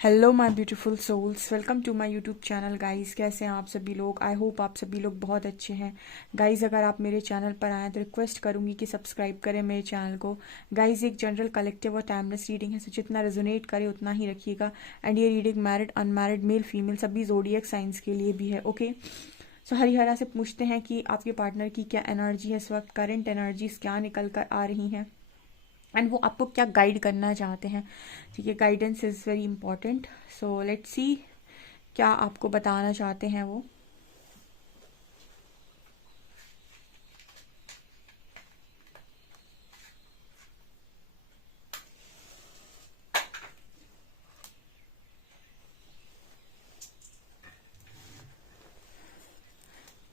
Hello my beautiful souls, welcome to my YouTube channel. Guys, कैसे हैं आप सभी लोग? आई होप आप सभी लोग बहुत अच्छे हैं। गाइस, अगर आप मेरे चैनल पर आएँ तो रिक्वेस्ट करूंगी कि सब्सक्राइब करें मेरे चैनल को। गाइस, एक जनरल कलेक्टिव और टाइमलेस रीडिंग है, सो जितना रेजोनेट करे उतना ही रखिएगा। एंड ये reading married, unmarried, male female सभी जोडियक साइंस के लिए भी है। ओके, सो हरिहरा से पूछते हैं कि आपके पार्टनर की क्या एनर्जी है इस वक्त, करंट एनर्जीज क्या निकल कर आ रही हैं एंड वो आपको क्या गाइड करना चाहते हैं। ठीक है, guidance is very important. So let's see क्या आपको बताना चाहते हैं वो।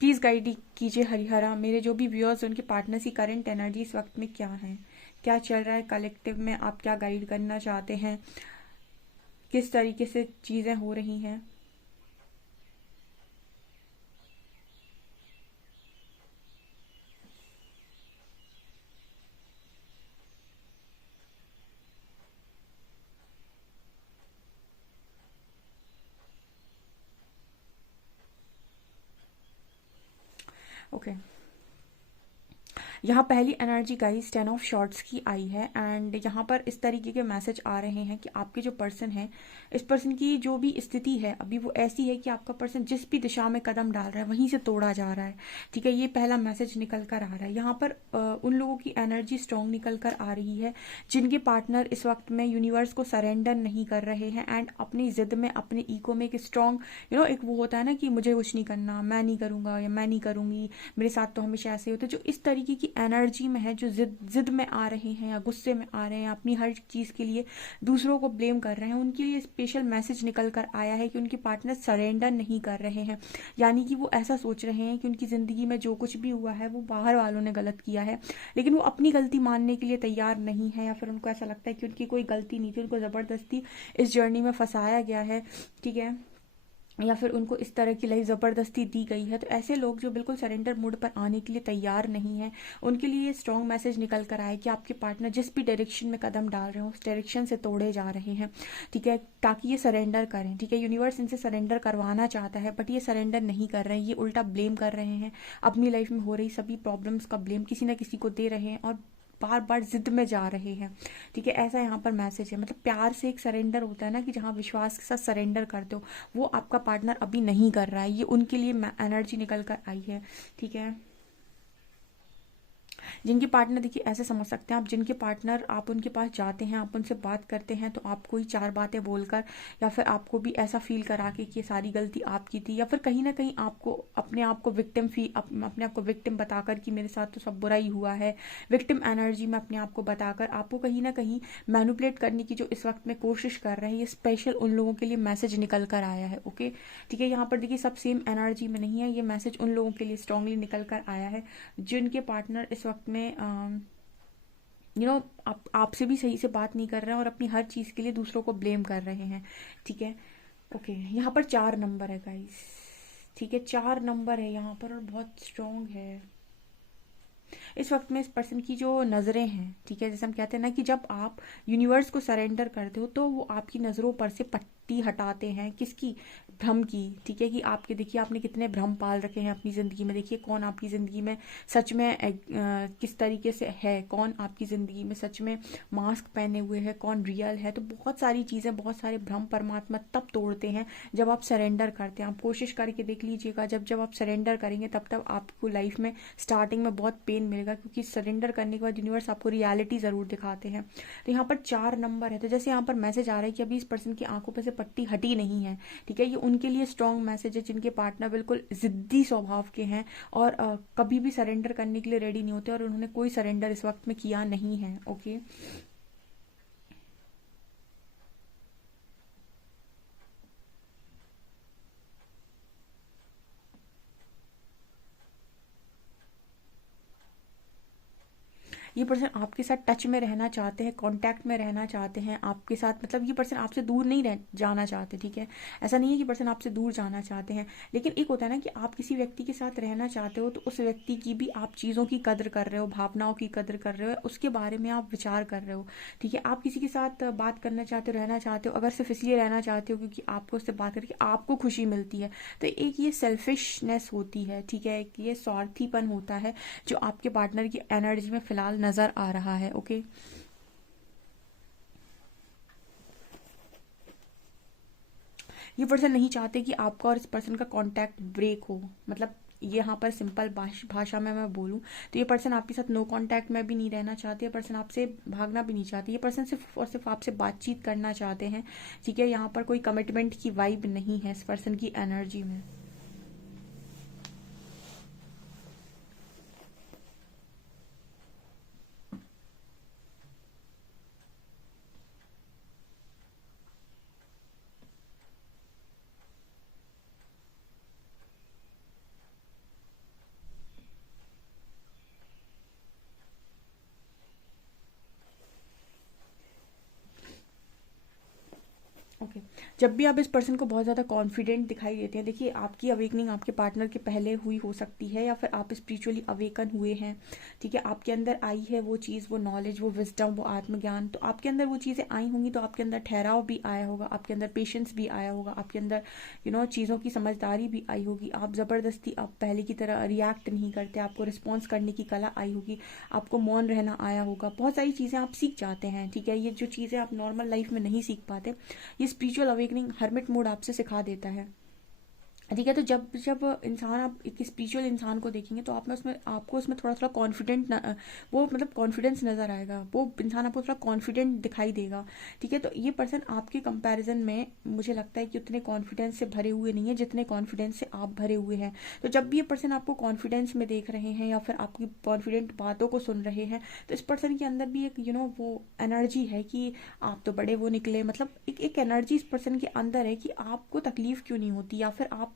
प्लीज़ गाइड कीजिए हरिहरा, मेरे जो भी व्यूअर्स उनके पार्टनर की करंट एनर्जी इस वक्त में क्या है, क्या चल रहा है कलेक्टिव में, आप क्या गाइड करना चाहते हैं, किस तरीके से चीज़ें हो रही हैं। ओके, यहाँ पहली एनर्जी गाइस 10 ऑफ शॉर्ट्स की आई है एंड यहाँ पर इस तरीके के मैसेज आ रहे हैं कि आपके जो पर्सन है, इस पर्सन की जो भी स्थिति है अभी वो ऐसी है कि आपका पर्सन जिस भी दिशा में कदम डाल रहा है वहीं से तोड़ा जा रहा है। ठीक है, ये पहला मैसेज निकल कर आ रहा है। यहाँ पर उन लोगों की एनर्जी स्ट्रांग निकल कर आ रही है जिनके पार्टनर इस वक्त में यूनिवर्स को सरेंडर नहीं कर रहे हैं एंड अपनी जिद में, अपने ईगो में एक स्ट्रांग एक वो होता है ना कि मुझे कुछ नहीं करना, मैं नहीं करूंगा या मैं नहीं करूंगी, मेरे साथ तो हमेशा ऐसे ही होता है, जो इस तरीके की एनर्जी में है, जो जिद जिद में आ रहे हैं या गुस्से में आ रहे हैं, अपनी हर चीज़ के लिए दूसरों को ब्लेम कर रहे हैं, उनके लिए स्पेशल मैसेज निकल कर आया है कि उनके पार्टनर सरेंडर नहीं कर रहे हैं। यानी कि वो ऐसा सोच रहे हैं कि उनकी ज़िंदगी में जो कुछ भी हुआ है वो बाहर वालों ने गलत किया है, लेकिन वो अपनी गलती मानने के लिए तैयार नहीं है, या फिर उनको ऐसा लगता है कि उनकी कोई गलती नहीं थी, उनको ज़बरदस्ती इस जर्नी में फंसाया गया है। ठीक है, या फिर उनको इस तरह की लाइफ ज़बरदस्ती दी गई है। तो ऐसे लोग जो बिल्कुल सरेंडर मूड पर आने के लिए तैयार नहीं है, उनके लिए ये स्ट्रॉन्ग मैसेज निकल कर आए कि आपके पार्टनर जिस भी डायरेक्शन में कदम डाल रहे हो उस डायरेक्शन से तोड़े जा रहे हैं। ठीक है, ताकि ये सरेंडर करें। ठीक है, यूनिवर्स इनसे सरेंडर करवाना चाहता है बट ये सरेंडर नहीं कर रहे हैं, ये उल्टा ब्लेम कर रहे हैं, अपनी लाइफ में हो रही सभी प्रॉब्लम्स का ब्लेम किसी ना किसी को दे रहे हैं और बार बार जिद में जा रहे हैं। ठीक है, ऐसा यहाँ पर मैसेज है। मतलब प्यार से एक सरेंडर होता है ना, कि जहाँ विश्वास के साथ सरेंडर करते हो, वो आपका पार्टनर अभी नहीं कर रहा है। ये उनके लिए एनर्जी निकल कर आई है। ठीक है, जिनके पार्टनर, देखिए ऐसे समझ सकते हैं आप, जिनके पार्टनर आप उनके पास जाते हैं, आप उनसे बात करते हैं तो आपको ही चार बातें बोलकर या फिर आपको भी ऐसा फील करा के कि ये सारी गलती आपकी थी, या फिर कहीं ना कहीं आपको अपने आप को विक्टिम अपने आप को विक्टिम बताकर कि मेरे साथ तो सब बुरा ही हुआ है, विक्टिम एनर्जी में अपने आप को बताकर आपको कहीं ना कहीं मैनुपुलेट करने की जो इस वक्त में कोशिश कर रहे हैं, ये स्पेशल उन लोगों के लिए मैसेज निकल कर आया है। ओके, ठीक है, यहाँ पर देखिए सब सेम एनर्जी में नहीं है, ये मैसेज उन लोगों के लिए स्ट्रांगली निकल कर आया है जिनके पार्टनर इस वक्त में आप आपसे भी सही से बात नहीं कर रहे हैं और अपनी हर चीज़ के लिए दूसरों को ब्लेम कर रहे हैं। ठीक है, ओके, यहाँ पर 4 नंबर है गाइस। ठीक है, 4 नंबर है यहाँ पर और बहुत स्ट्रांग है। इस वक्त में इस पर्सन की जो नज़रें हैं, ठीक है, जैसे हम कहते हैं ना कि जब आप यूनिवर्स को सरेंडर करते हो तो वो आपकी नज़रों पर से पट्टी हटाते हैं, किसकी? भ्रम की। ठीक है, कि आपके, देखिए आपने कितने भ्रम पाल रखे हैं अपनी ज़िंदगी में, देखिए कौन आपकी ज़िंदगी में सच में किस तरीके से है, कौन आपकी ज़िंदगी में सच में मास्क पहने हुए है, कौन रियल है। तो बहुत सारी चीज़ें, बहुत सारे भ्रम परमात्मा तब तोड़ते हैं जब आप सरेंडर करते हैं। आप कोशिश करके देख लीजिएगा, जब जब आप सरेंडर करेंगे तब तब आपको लाइफ में स्टार्टिंग में बहुत पेन मिलेगा, क्योंकि सरेंडर करने के बाद यूनिवर्स आपको रियलिटी ज़रूर दिखाते हैं। तो यहाँ पर 4 नंबर है, तो जैसे यहाँ पर मैसेज आ रहा है कि अभी इस पर्सन की आंखों पर से पट्टी हटी नहीं है। ठीक है, ये उनके लिए स्ट्रॉन्ग मैसेज है जिनके पार्टनर बिल्कुल जिद्दी स्वभाव के हैं और कभी भी सरेंडर करने के लिए रेडी नहीं होते और उन्होंने कोई सरेंडर इस वक्त में किया नहीं है। ओके, ये पर्सन आपके साथ टच में रहना चाहते हैं, कांटेक्ट में रहना चाहते हैं आपके साथ, मतलब ये पर्सन आपसे दूर नहीं रह जाना चाहते, ठीक है। ऐसा नहीं है कि पर्सन आपसे दूर जाना चाहते हैं, लेकिन एक होता है ना कि आप किसी व्यक्ति के साथ रहना चाहते हो तो उस व्यक्ति की भी आप चीज़ों की कदर कर रहे हो, भावनाओं की कदर कर रहे हो, उसके बारे में आप विचार कर रहे हो, ठीक है। आप किसी के साथ बात करना चाहते हो, रहना चाहते हो, अगर सिर्फ इसलिए रहना चाहते हो क्योंकि आपको उससे बात करके आपको खुशी मिलती है, तो एक ये सेल्फिशनेस होती है, ठीक है, एक ये स्वार्थीपन होता है जो आपके पार्टनर की एनर्जी में फिलहाल नजर आ रहा है। ओके, ये पर्सन नहीं चाहते कि आपका और इस पर्सन का कांटेक्ट ब्रेक हो, मतलब यहाँ पर सिंपल भाषा में मैं बोलूँ तो ये पर्सन आपके साथ नो कांटेक्ट में भी नहीं रहना चाहते, ये पर्सन आपसे भागना भी नहीं चाहते, ये पर्सन सिर्फ और सिर्फ आपसे बातचीत करना चाहते हैं, ठीक है। यहाँ पर कोई कमिटमेंट की वाइब नहीं है इस पर्सन की एनर्जी में। ओके, जब भी आप इस पर्सन को बहुत ज़्यादा कॉन्फिडेंट दिखाई देते हैं, देखिए आपकी अवेकनिंग आपके पार्टनर के पहले हुई हो सकती है या फिर आप स्पिरिचुअली अवेकन हुए हैं, ठीक है। आपके अंदर आई है वो चीज़, वो नॉलेज, वो विजडम, वो आत्मज्ञान, तो आपके अंदर वो चीज़ें आई होंगी, तो आपके अंदर ठहराव भी आया होगा, आपके अंदर पेशेंस भी आया होगा, आपके अंदर चीज़ों की समझदारी भी आई होगी। आप ज़बरदस्ती आप पहले की तरह रिएक्ट नहीं करते, आपको रिस्पॉन्स करने की कला आई होगी, आपको मौन रहना आया होगा, बहुत सारी चीज़ें आप सीख जाते हैं, ठीक है। ये जो चीज़ें आप नॉर्मल लाइफ में नहीं सीख पाते, ये स्पिरिचुअल अवेकनिंग हर्मिट मोड आपसे सिखा देता है, ठीक है। तो जब जब इंसान, आप एक स्पिरिचुअल इंसान को देखेंगे तो आप में उसमें आपको उसमें थोड़ा थोड़ा कॉन्फिडेंट वो मतलब कॉन्फिडेंस नज़र आएगा, वो इंसान आपको थोड़ा कॉन्फिडेंट दिखाई देगा, ठीक है। तो ये पर्सन आपके कंपैरिजन में मुझे लगता है कि उतने कॉन्फिडेंस से भरे हुए नहीं है जितने कॉन्फिडेंस से आप भरे हुए हैं। तो जब भी ये पर्सन आपको कॉन्फिडेंस में देख रहे हैं या फिर आपकी कॉन्फिडेंट बातों को सुन रहे हैं, तो इस पर्सन के अंदर भी एक वो एनर्जी है कि आप तो बड़े वो निकले, मतलब एक एनर्जी इस पर्सन के अंदर है कि आपको तकलीफ क्यों नहीं होती, या फिर आप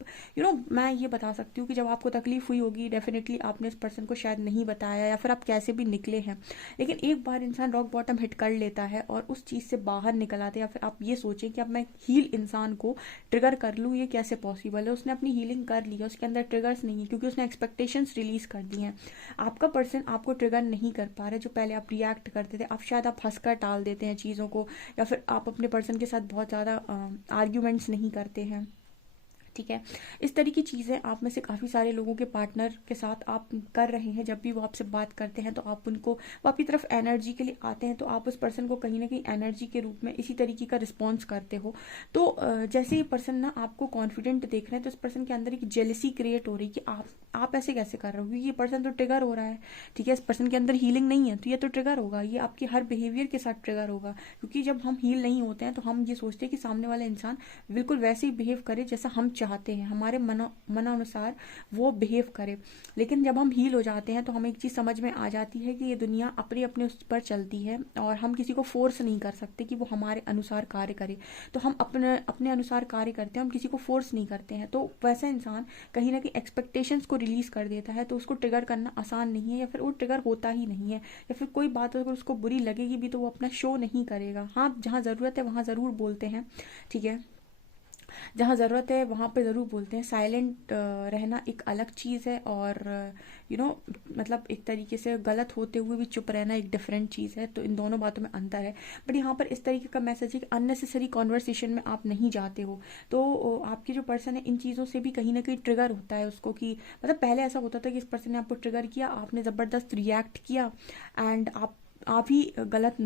मैं ये बता सकती हूँ कि जब आपको तकलीफ हुई होगी डेफिनेटली आपने इस पर्सन को शायद नहीं बताया, या फिर आप कैसे भी निकले हैं, लेकिन एक बार इंसान रॉक बॉटम हिट कर लेता है और उस चीज़ से बाहर निकल आते हैं, या फिर आप ये सोचें कि अब मैं हील इंसान को ट्रिगर कर लूँ, ये कैसे पॉसिबल है। उसने अपनी हीलिंग कर ली है, उसके अंदर ट्रिगर्स नहीं है क्योंकि उसने एक्सपेक्टेशंस रिलीज कर दी हैं। आपका पर्सन आपको ट्रिगर नहीं कर पा रहा है, जो पहले आप रिएक्ट करते थे, आप शायद आप हंसकर टाल देते हैं चीज़ों को, या फिर आप अपने पर्सन के साथ बहुत ज़्यादा आर्ग्यूमेंट्स नहीं करते हैं, ठीक है। इस तरह की चीज़ें आप में से काफ़ी सारे लोगों के पार्टनर के साथ आप कर रहे हैं। जब भी वो आपसे बात करते हैं तो आप उनको, वो आपकी तरफ एनर्जी के लिए आते हैं तो आप उस पर्सन को कहीं ना कहीं एनर्जी के रूप में इसी तरीके का रिस्पॉन्स करते हो। तो जैसे ये पर्सन ना आपको कॉन्फिडेंट देख रहे हैं तो इस पर्सन के अंदर एक जेलसी क्रिएट हो रही है कि आप ऐसे कैसे कर रहे हो, क्योंकि ये पर्सन तो ट्रिगर हो रहा है, ठीक है। इस पर्सन के अंदर हीलिंग नहीं है तो ये तो ट्रिगर होगा, ये आपके हर बिहेवियर के साथ ट्रिगर होगा, क्योंकि जब हम हील नहीं होते हैं तो हम ये सोचते हैं कि सामने वाला इंसान बिल्कुल वैसे ही बिहेव करे जैसा हम चाहते हैं, हमारे मनानुसार वो बिहेव करे। लेकिन जब हम हील हो जाते हैं तो हमें एक चीज़ समझ में आ जाती है कि ये दुनिया अपने अपने उस पर चलती है और हम किसी को फोर्स नहीं कर सकते कि वो हमारे अनुसार कार्य करे। तो हम अपने अपने अनुसार कार्य करते हैं, हम किसी को फोर्स नहीं करते हैं। तो वैसा इंसान कहीं ना कहीं एक्सपेक्टेशंस को रिलीज कर देता है, तो उसको ट्रिगर करना आसान नहीं है, या फिर वो ट्रिगर होता ही नहीं है, या फिर कोई बात अगर उसको बुरी लगेगी भी तो वो अपना शो नहीं करेगा। हाँ, जहाँ ज़रूरत है वहाँ ज़रूर बोलते हैं, ठीक है, जहाँ ज़रूरत है वहाँ पे ज़रूर बोलते हैं। साइलेंट रहना एक अलग चीज़ है, और मतलब एक तरीके से गलत होते हुए भी चुप रहना एक डिफरेंट चीज़ है। तो इन दोनों बातों में अंतर है। बट यहाँ पर इस तरीके का मैसेज है कि अननेसेसरी कॉन्वर्सेशन में आप नहीं जाते हो। तो आपकी जो पर्सन है इन चीज़ों से भी कहीं ना कहीं ट्रिगर होता है उसको, कि मतलब पहले ऐसा होता था कि इस पर्सन ने आपको ट्रिगर किया, आपने ज़बरदस्त रिएक्ट किया एंड आप ही गलत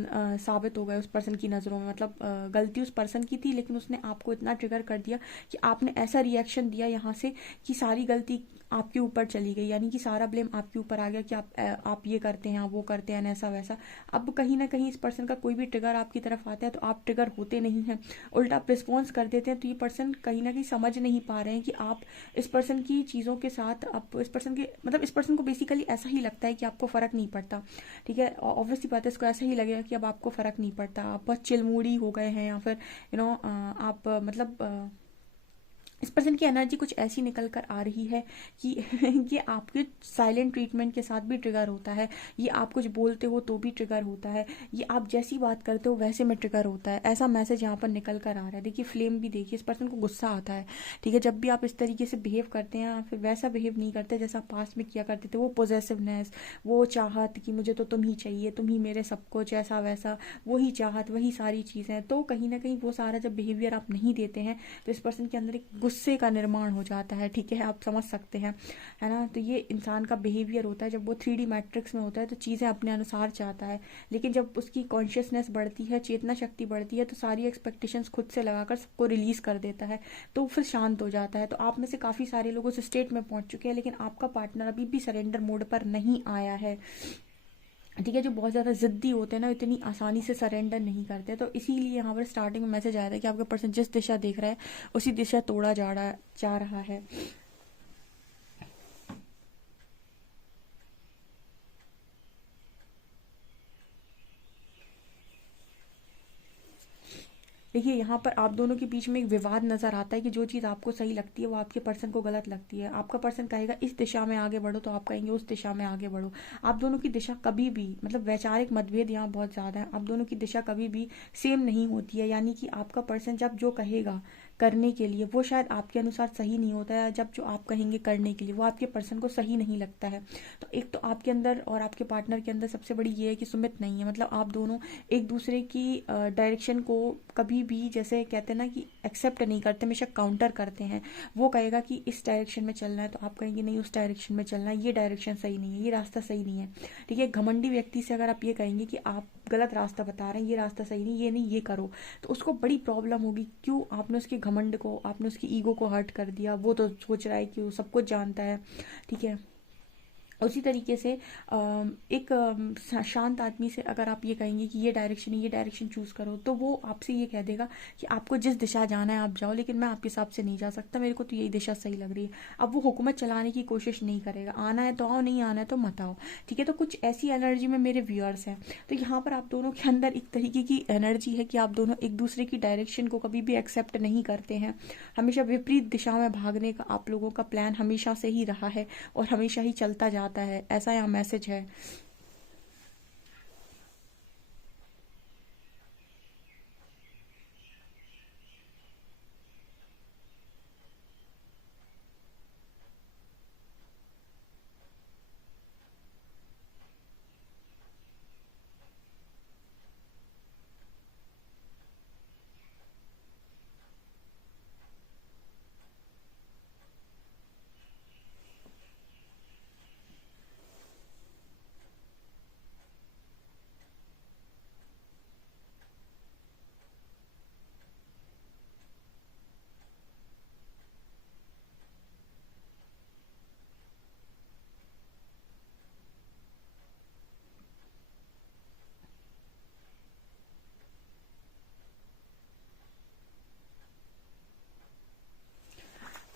साबित हो गए उस पर्सन की नज़रों में। मतलब गलती उस पर्सन की थी, लेकिन उसने आपको इतना ट्रिगर कर दिया कि आपने ऐसा रिएक्शन दिया यहाँ से कि सारी गलती आपके ऊपर चली गई, यानी कि सारा ब्लेम आपके ऊपर आ गया कि आप ये करते हैं, आप वो करते हैं, ऐसा वैसा। अब कहीं ना कहीं इस पर्सन का कोई भी ट्रिगर आपकी तरफ आता है तो आप ट्रिगर होते नहीं हैं, उल्टा आप रिस्पॉन्स कर देते हैं। तो ये पर्सन कहीं ना कहीं समझ नहीं पा रहे हैं कि आप इस पर्सन की चीज़ों के साथ, आप इस पर्सन के, मतलब इस पर्सन को बेसिकली ऐसा ही लगता है कि आपको फ़र्क नहीं पड़ता, ठीक है। ऑब्वियस सी बात है, इसको ऐसा ही लगेगा कि अब आपको फ़र्क नहीं पड़ता, आप बहुत चिलमूड़ी हो गए हैं, या फिर आप मतलब इस पर्सन की एनर्जी कुछ ऐसी निकल कर आ रही है कि ये आपके साइलेंट ट्रीटमेंट के साथ भी ट्रिगर होता है, ये आप कुछ बोलते हो तो भी ट्रिगर होता है, ये आप जैसी बात करते हो वैसे में ट्रिगर होता है, ऐसा मैसेज यहाँ पर निकल कर आ रहा है। देखिए फ्लेम भी देखिए, इस पर्सन को गुस्सा आता है, ठीक है, जब भी आप इस तरीके से बिहेव करते हैं, फिर वैसा बिहेव नहीं करते जैसा पास्ट में किया करते थे। वो पोजेसिवनेस, वो चाहत कि मुझे तो तुम ही चाहिए, तुम ही मेरे सब कुछ, ऐसा वैसा, वही चाहत, वही सारी चीज़ें। तो कहीं ना कहीं वो सारा जब बिहेवियर आप नहीं देते हैं तो इस पर्सन के अंदर एक गुस्से का निर्माण हो जाता है, ठीक है, आप समझ सकते हैं, है ना। तो ये इंसान का बिहेवियर होता है, जब वो 3D मैट्रिक्स में होता है तो चीज़ें अपने अनुसार चाहता है, लेकिन जब उसकी कॉन्शियसनेस बढ़ती है, चेतना शक्ति बढ़ती है, तो सारी एक्सपेक्टेशंस खुद से लगाकर सबको रिलीज कर देता है, तो फिर शांत हो जाता है। तो आप में से काफ़ी सारे लोग उस स्टेट में पहुंच चुके हैं, लेकिन आपका पार्टनर अभी भी सरेंडर मोड पर नहीं आया है, ठीक है। जो बहुत ज़्यादा ज़िद्दी होते हैं ना, इतनी आसानी से सरेंडर नहीं करते। तो इसीलिए यहाँ पर स्टार्टिंग में मैसेज आया था कि आपका पर्सन जिस दिशा देख रहा है उसी दिशा तोड़ा जा रहा है। देखिए यहाँ पर आप दोनों के बीच में एक विवाद नजर आता है कि जो चीज़ आपको सही लगती है वो आपके पर्सन को गलत लगती है। आपका पर्सन कहेगा इस दिशा में आगे बढ़ो, तो आप कहेंगे उस दिशा में आगे बढ़ो। आप दोनों की दिशा कभी भी, मतलब वैचारिक मतभेद यहाँ बहुत ज़्यादा है, आप दोनों की दिशा कभी भी सेम नहीं होती है। यानी कि आपका पर्सन जब जो कहेगा करने के लिए वो शायद आपके अनुसार सही नहीं होता है, जब जो आप कहेंगे करने के लिए वो आपके पर्सन को सही नहीं लगता है। तो एक तो आपके अंदर और आपके पार्टनर के अंदर सबसे बड़ी ये है कि सुमित नहीं है, मतलब आप दोनों एक दूसरे की डायरेक्शन को कभी भी, जैसे कहते हैं ना कि एक्सेप्ट नहीं करते, हमेशा काउंटर करते हैं। वो कहेगा कि इस डायरेक्शन में चलना है तो आप कहेंगे नहीं उस डायरेक्शन में चलना है, ये डायरेक्शन सही नहीं है, ये रास्ता सही नहीं है, ठीक है। घमंडी व्यक्ति से अगर आप ये कहेंगे कि आप गलत रास्ता बता रहे हैं, ये रास्ता सही नहीं, ये करो, तो उसको बड़ी प्रॉब्लम होगी। क्यों? आपने उसके घमंड को, आपने उसकी ईगो को हर्ट कर दिया। वो तो सोच रहा है कि वो सब कुछ जानता है, ठीक है। उसी तरीके से एक शांत आदमी से अगर आप ये कहेंगे कि ये डायरेक्शन है, ये डायरेक्शन चूज करो, तो वो आपसे ये कह देगा कि आपको जिस दिशा जाना है आप जाओ, लेकिन मैं आपके हिसाब से नहीं जा सकता, मेरे को तो यही दिशा सही लग रही है। अब वो हुकूमत चलाने की कोशिश नहीं करेगा, आना है तो आओ, नहीं आना है तो मत आओ, ठीक है। तो कुछ ऐसी एनर्जी में मेरे व्यूअर्स हैं। तो यहाँ पर आप दोनों के अंदर एक तरीके की एनर्जी है कि आप दोनों एक दूसरे की डायरेक्शन को कभी भी एक्सेप्ट नहीं करते हैं। हमेशा विपरीत दिशा में भागने का आप लोगों का प्लान हमेशा से ही रहा है और हमेशा ही चलता जाता है, ऐसा यहाँ मैसेज है।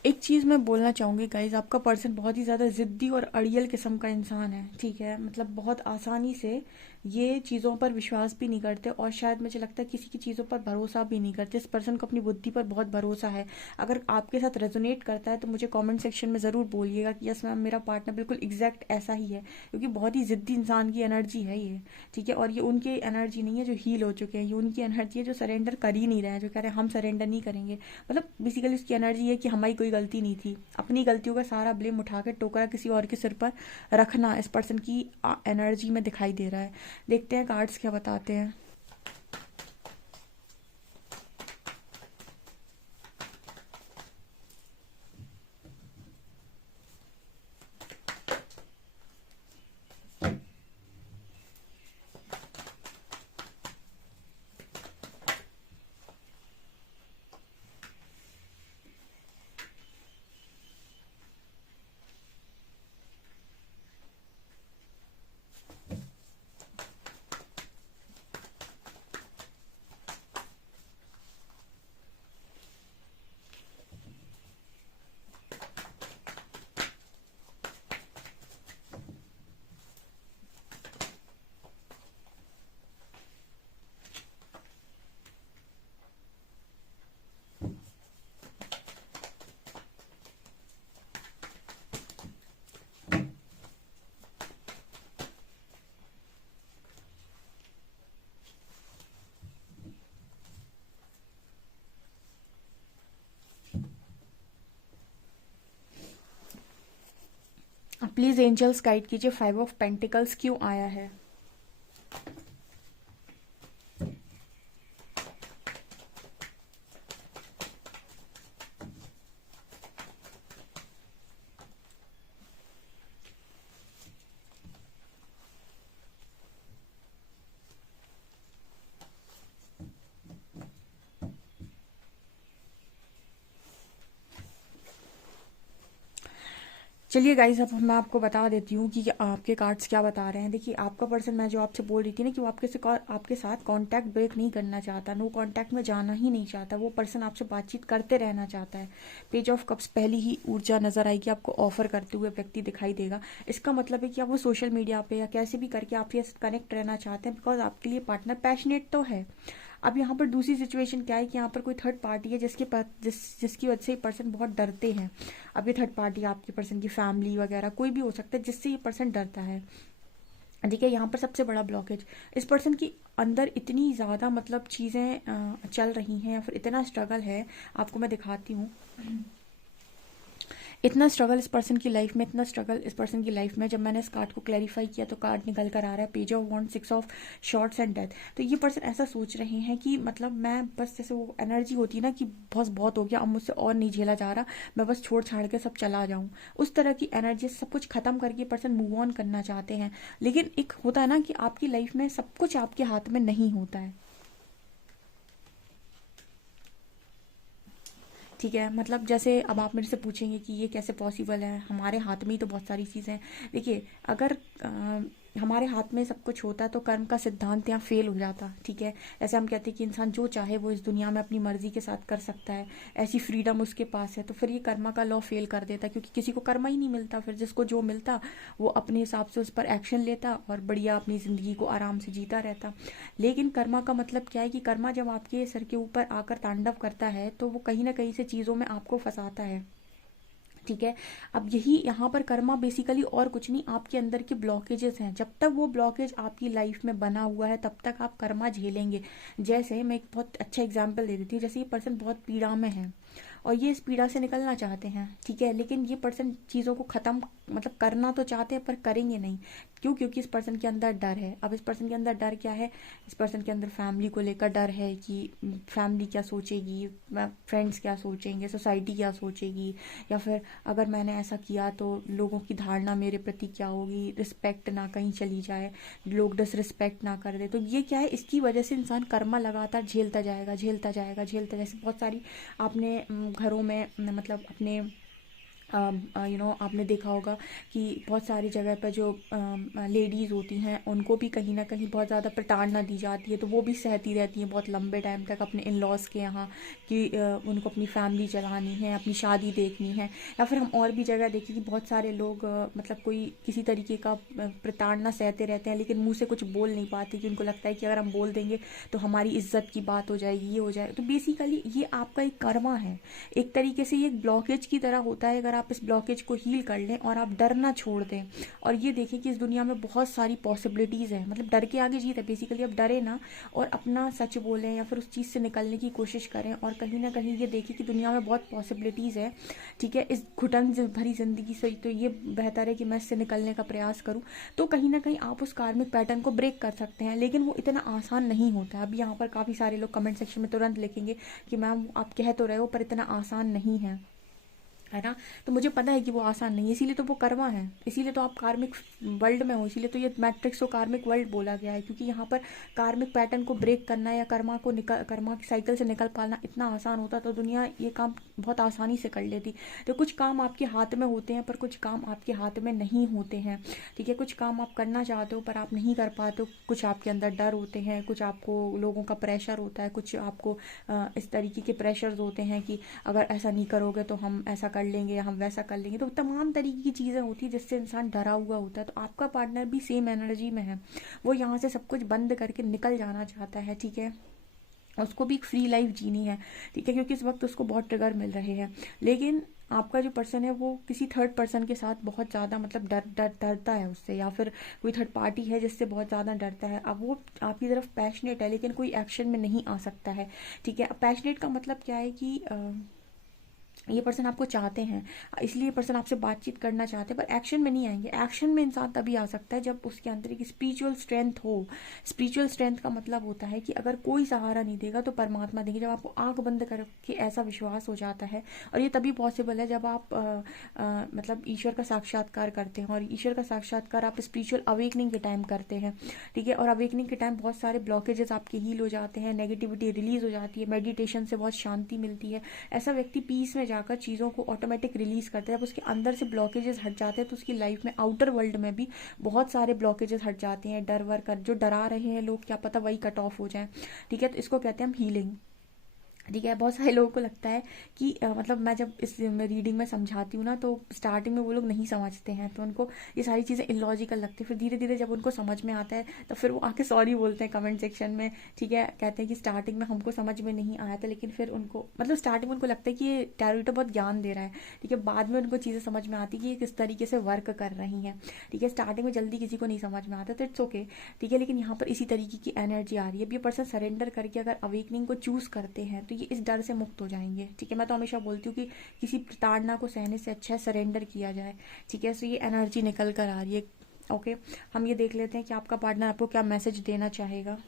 एक चीज़ मैं बोलना चाहूँगी गाइज, आपका पर्सन बहुत ही ज़्यादा ज़िद्दी और अड़ियल किस्म का इंसान है, ठीक है। मतलब बहुत आसानी से ये चीज़ों पर विश्वास भी नहीं करते और शायद मुझे लगता है किसी की चीज़ों पर भरोसा भी नहीं करते। इस पर्सन को अपनी बुद्धि पर बहुत भरोसा है। अगर आपके साथ रेजोनेट करता है तो मुझे कमेंट सेक्शन में ज़रूर बोलिएगा कि यस मैम, मेरा पार्टनर बिल्कुल एग्जैक्ट ऐसा ही है, क्योंकि बहुत ही ज़िद्दी इंसान की एनर्जी है ये, ठीक है। और ये उनकी एनर्जी नहीं है जो हील हो चुके हैं, ये उनकी एनर्जी है जो सरेंडर कर ही नहीं रहे हैं, जो कह रहे हैं हम सरेंडर नहीं करेंगे। मतलब बेसिकली उसकी एनर्जी है कि हमारी कोई गलती नहीं थी, अपनी गलतियों का सारा ब्लेम उठा के टोकरा किसी और के सिर पर रखना इस पर्सन की एनर्जी में दिखाई दे रहा है। देखते हैं कार्ड्स क्या बताते हैं। प्लीज एंजल्स गाइड कीजिए 5 ऑफ पेंटिकल्स क्यों आया है। चलिए गाइस, अब मैं आपको बता देती हूँ कि आपके कार्ड्स क्या बता रहे हैं। देखिए, आपका पर्सन, मैं जो आपसे बोल रही थी ना कि वो आपके साथ कांटेक्ट ब्रेक नहीं करना चाहता, नो कांटेक्ट में जाना ही नहीं चाहता, वो पर्सन आपसे बातचीत करते रहना चाहता है। पेज ऑफ कप्स पहली ही ऊर्जा नजर आएगी आपको, ऑफर करते हुए व्यक्ति दिखाई देगा। इसका मतलब है कि आप वो सोशल मीडिया पे या कैसे भी करके आपसे कनेक्ट रहना चाहते हैं, बिकॉज आपके लिए पार्टनर पैशनेट तो है। अब यहाँ पर दूसरी सिचुएशन क्या है कि यहाँ पर कोई थर्ड पार्टी है जिसकी वजह से ये पर्सन बहुत डरते हैं। अब ये थर्ड पार्टी आपके पर्सन की फैमिली वगैरह कोई भी हो सकता है जिससे ये पर्सन डरता है। ठीक है, यहाँ पर सबसे बड़ा ब्लॉकेज इस पर्सन की अंदर इतनी ज़्यादा मतलब चीज़ें चल रही हैं या फिर इतना स्ट्रगल है। आपको मैं दिखाती हूँ, इतना स्ट्रगल इस पर्सन की लाइफ में, इतना स्ट्रगल इस पर्सन की लाइफ में। जब मैंने इस कार्ड को क्लैरिफाई किया तो कार्ड निकल कर आ रहा है page of wand, 6 of swords and death. तो ये पर्सन ऐसा सोच रहे हैं कि मतलब मैं बस, जैसे वो एनर्जी होती है ना कि बस बहुत हो गया, अब मुझसे और नहीं झेला जा रहा, मैं बस छोड़ छाड़ के सब चला जाऊं, उस तरह की एनर्जी, सब कुछ खत्म करके पर्सन मूव ऑन करना चाहते हैं। लेकिन एक होता है ना कि आपकी लाइफ में सब कुछ आपके हाथ में नहीं होता है। ठीक है, मतलब जैसे अब आप मेरे से पूछेंगे कि ये कैसे पॉसिबल है, हमारे हाथ में ही तो बहुत सारी चीज़ें हैं। देखिए, अगर हमारे हाथ में सब कुछ होता तो कर्म का सिद्धांत यहाँ फेल हो जाता। ठीक है, ऐसे हम कहते हैं कि इंसान जो चाहे वो इस दुनिया में अपनी मर्जी के साथ कर सकता है, ऐसी फ्रीडम उसके पास है, तो फिर ये कर्मा का लॉ फेल कर देता, क्योंकि किसी को कर्मा ही नहीं मिलता। फिर जिसको जो मिलता वो अपने हिसाब से उस पर एक्शन लेता और बढ़िया अपनी ज़िंदगी को आराम से जीता रहता। लेकिन कर्मा का मतलब क्या है कि कर्मा जब आपके सर के ऊपर आकर तांडव करता है तो वो कहीं ना कहीं से चीज़ों में आपको फंसाता है। ठीक है, अब यही यहाँ पर कर्मा बेसिकली और कुछ नहीं, आपके अंदर के ब्लॉकेजेस हैं। जब तक वो ब्लॉकेज आपकी लाइफ में बना हुआ है तब तक आप कर्मा झेलेंगे। जैसे मैं एक बहुत अच्छा एग्जांपल दे देती हूँ, जैसे ये पर्सन बहुत पीड़ा में है और ये इस पीड़ा से निकलना चाहते हैं। ठीक है, लेकिन ये पर्सन चीज़ों को ख़त्म मतलब करना तो चाहते हैं पर करेंगे नहीं। क्यों? क्योंकि इस पर्सन के अंदर डर है। अब इस पर्सन के अंदर डर क्या है? इस पर्सन के अंदर फैमिली को लेकर डर है कि फैमिली क्या सोचेगी, फ्रेंड्स क्या सोचेंगे, सोसाइटी क्या सोचेगी, या फिर अगर मैंने ऐसा किया तो लोगों की धारणा मेरे प्रति क्या होगी, रिस्पेक्ट ना कहीं चली जाए, लोग डिसरिस्पेक्ट ना कर दे। तो ये क्या है, इसकी वजह से इंसान कर्मा लगातार झेलता जाएगा, झेलता जाएगा, झेलता, जैसे बहुत सारी आपने घरों में मतलब अपने आपने देखा होगा कि बहुत सारी जगह पर जो लेडीज़ होती हैं उनको भी कहीं ना कहीं बहुत ज़्यादा प्रताड़ना दी जाती है, तो वो भी सहती रहती हैं बहुत लंबे टाइम तक अपने इन लॉज के यहाँ कि उनको अपनी फैमिली चलानी है, अपनी शादी देखनी है। या फिर हम और भी जगह देखें कि बहुत सारे लोग मतलब कोई किसी तरीके का प्रताड़ना सहते रहते हैं लेकिन मुंह से कुछ बोल नहीं पाते, कि उनको लगता है कि अगर हम बोल देंगे तो हमारी इज्जत की बात हो जाएगी, ये हो जाएगा। तो बेसिकली ये आपका एक कर्मा है, एक तरीके से ये एक ब्लॉकेज की तरह होता है। अगर आप इस ब्लॉकेज को हील कर लें और आप डरना छोड़ दें और ये देखें कि इस दुनिया में बहुत सारी पॉसिबिलिटीज़ हैं, मतलब डर के आगे जीत है बेसिकली। अब डरे ना और अपना सच बोलें या फिर उस चीज़ से निकलने की कोशिश करें और कहीं ना कहीं ये देखें कि दुनिया में बहुत पॉसिबिलिटीज़ है। ठीक है, इस घुटन भरी ज़िंदगी से तो ये बेहतर है कि मैं इससे निकलने का प्रयास करूँ। तो कहीं ना कहीं आप उस कार्मिक पैटर्न को ब्रेक कर सकते हैं, लेकिन वो इतना आसान नहीं होता है। अब यहाँ पर काफ़ी सारे लोग कमेंट सेक्शन में तुरंत लिखेंगे कि मैम आप कह तो रहे हो पर इतना आसान नहीं है ना। तो मुझे पता है कि वो आसान नहीं है, इसीलिए तो वो कर्मा है, इसीलिए तो आप कार्मिक वर्ल्ड में हो, इसीलिए तो ये मैट्रिक्स को कार्मिक वर्ल्ड बोला गया है, क्योंकि यहाँ पर कार्मिक पैटर्न को ब्रेक करना या कर्मा की साइकिल से निकल पाना इतना आसान होता तो दुनिया ये काम बहुत आसानी से कर लेती। तो कुछ काम आपके हाथ में होते हैं पर कुछ काम आपके हाथ में नहीं होते हैं। ठीक है, कुछ काम आप करना चाहते हो पर आप नहीं कर पाते हो, कुछ आपके अंदर डर होते हैं, कुछ आपको लोगों का प्रेशर होता है, कुछ आपको इस तरीके के प्रेशर्स होते हैं कि अगर ऐसा नहीं करोगे तो हम ऐसा कर लेंगे या हम वैसा कर लेंगे। तो तमाम तरीके की चीज़ें होती है जिससे इंसान डरा हुआ होता है। तो आपका पार्टनर भी सेम एनर्जी में है, वो यहाँ से सब कुछ बंद करके निकल जाना चाहता है। ठीक है, उसको भी एक फ्री लाइफ जीनी है। ठीक है, क्योंकि इस वक्त उसको बहुत ट्रिगर मिल रहे हैं। लेकिन आपका जो पर्सन है वो किसी थर्ड पर्सन के साथ बहुत ज़्यादा मतलब डरता है उससे, या फिर कोई थर्ड पार्टी है जिससे बहुत ज़्यादा डरता है। अब वो आपकी तरफ पैशनेट है लेकिन कोई एक्शन में नहीं आ सकता है। ठीक है, पैशनेट का मतलब क्या है कि ये पर्सन आपको चाहते हैं, इसलिए ये पर्सन आपसे बातचीत करना चाहते हैं, पर एक्शन में नहीं आएंगे। एक्शन में इंसान तभी आ सकता है जब उसके अंदर एक स्पिरिचुअल स्ट्रेंथ हो। स्पिरिचुअल स्ट्रेंथ का मतलब होता है कि अगर कोई सहारा नहीं देगा तो परमात्मा देंगे। जब आपको आंख बंद करके ऐसा विश्वास हो जाता है, और ये तभी पॉसिबल है जब आप मतलब ईश्वर का साक्षात्कार करते हैं, और ईश्वर का साक्षात्कार आप स्पिरिचुअल अवेकनिंग के टाइम करते हैं, ठीक है। और अवेकनिंग के टाइम बहुत सारे ब्लॉकेजेस आपके हील हो जाते हैं, नेगेटिविटी रिलीज हो जाती है, मेडिटेशन से बहुत शांति मिलती है। ऐसा व्यक्ति पीस में जाकर चीज़ों को ऑटोमेटिक रिलीज करता है। जब उसके अंदर से ब्लॉकेजेस हट जाते हैं तो उसकी लाइफ में आउटर वर्ल्ड में भी बहुत सारे ब्लॉकेजेस हट जाते हैं। डर वर कर जो डरा रहे हैं लोग, क्या पता वही कट ऑफ हो जाए, ठीक है। तो इसको कहते हैं हम हीलिंग, ठीक है। बहुत सारे लोगों को लगता है कि मतलब मैं जब इस रीडिंग में समझाती हूँ ना, तो स्टार्टिंग में वो लोग नहीं समझते हैं, तो उनको ये सारी चीज़ें इलॉजिकल लगती है। फिर धीरे धीरे जब उनको समझ में आता है तो फिर वो आके सॉरी बोलते हैं कमेंट सेक्शन में, ठीक है। कहते हैं कि स्टार्टिंग में हमको समझ में नहीं आया था, लेकिन फिर उनको मतलब स्टार्टिंग में उनको लगता है कि ये टैरो रीडर बहुत ज्ञान दे रहा है, ठीक है। बाद में उनको चीज़ें समझ में आती है कि ये किस तरीके से वर्क कर रही हैं, ठीक है। स्टार्टिंग में जल्दी किसी को नहीं समझ में आता तो इट्स ओके, ठीक है। लेकिन यहाँ पर इसी तरीके की एनर्जी आ रही है। अब ये पर्सन सरेंडर करके अगर अवेकनिंग को चूज करते हैं तो ये इस डर से मुक्त हो जाएंगे, ठीक है। मैं तो हमेशा बोलती हूँ कि किसी प्रताड़ना को सहने से अच्छा है सरेंडर किया जाए, ठीक है। सो ये एनर्जी निकल कर आ रही है, ओके। हम ये देख लेते हैं कि आपका पार्टनर आपको क्या मैसेज देना चाहेगा।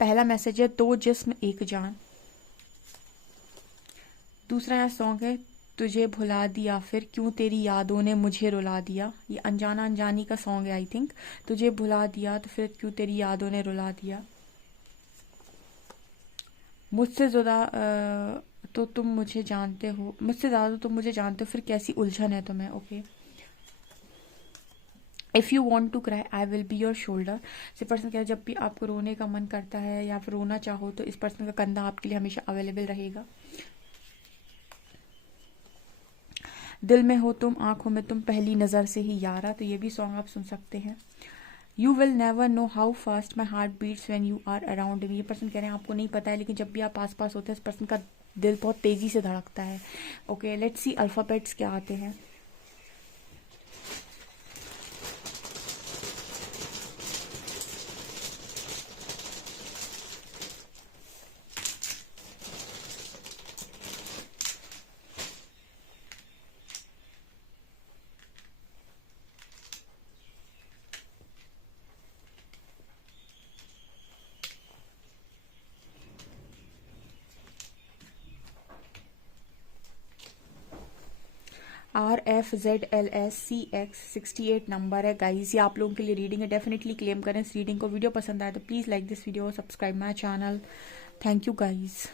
पहला मैसेज है दो जिस्म एक जान। दूसरा यहाँ सॉन्ग है तुझे भुला दिया फिर क्यों तेरी यादों ने मुझे रुला दिया। ये अनजाना अनजानी का सॉन्ग है आई थिंक। तुझे भुला दिया तो फिर क्यों तेरी यादों ने रुला दिया। मुझसे जुदा तो तुम मुझे जानते हो, मुझसे ज़्यादा तो तुम मुझे जानते हो, फिर कैसी उलझन है तुम्हें, okay. If you want to cry I will be your shoulder. से पर्सन कह रहा है जब भी आपको रोने का मन करता है या फिर रोना चाहो तो इस पर्सन का कंधा आपके लिए हमेशा अवेलेबल रहेगा। दिल में हो तुम आंखों में तुम पहली नज़र से ही यारा, तो ये भी सॉन्ग आप सुन सकते हैं। You will never know how fast my heart beats when you are around me. ये पर्सन कह रहे हैं आपको नहीं पता है, लेकिन जब भी आप आस पास होते हैं इस पर्सन का दिल बहुत तेज़ी से धड़कता है, ओके। लेट्स सी अल्फ़ाबेट्स क्या आते हैं। RFZLSCX68 नंबर है गाइस। ये आप लोगों के लिए रीडिंग है, डेफिनेटली क्लेम करें इस रीडिंग को। वीडियो पसंद आए तो please like this video, subscribe my channel. Thank you guys.